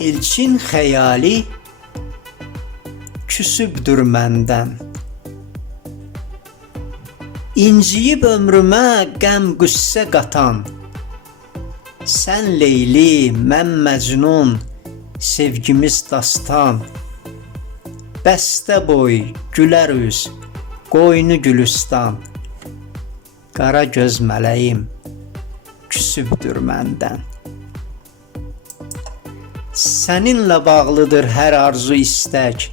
İlkin xəyali küsübdür məndən. İnciyib ömrümə qəm qüssə qatan. Sən Leyli, mən Məcnun, sevgimiz dastan. Bəstə boy, gülər üz, qoynu gülüstan. Qara göz mələyim küsübdür məndən. Səninlə bağlıdır hər arzu istək.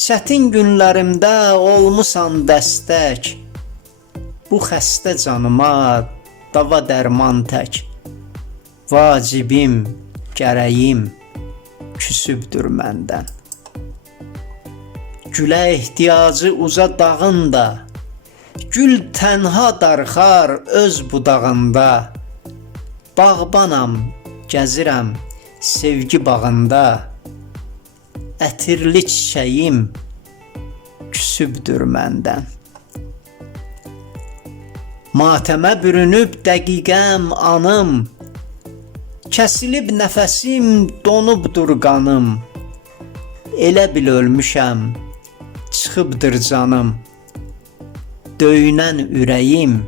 Çətin günlərimdə olmusan dəstək. Bu xəstə canıma dava dərman tək. Vacibim, gərəyim küsübdür məndən. Gülə ehtiyacı uca dağında. Gül tənha darxar öz budağında. Bağbanam, gəzirəm sevgi bağında. Ətirli çiçəyim küsübdür məndən. Matəmə bürünüb dəqiqəm, anım. Kəsilib nəfəsim, donubdur qanım. Elə bil ölmüşəm, çıxıbdır canım. Döyünən ürəyim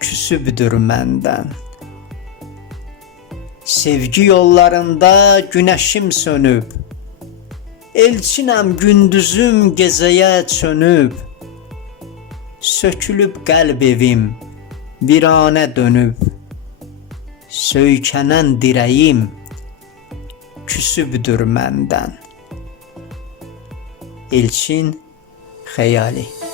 küsübdür məndən. Sevgi yollarında günəşim sönüb. Elçinəm gündüzüm gecəyə çönüb. Sökülüb qəlb evim, viranə dönüb. Söykənən dirəyim küsübdür məndən. İlkin xəyali.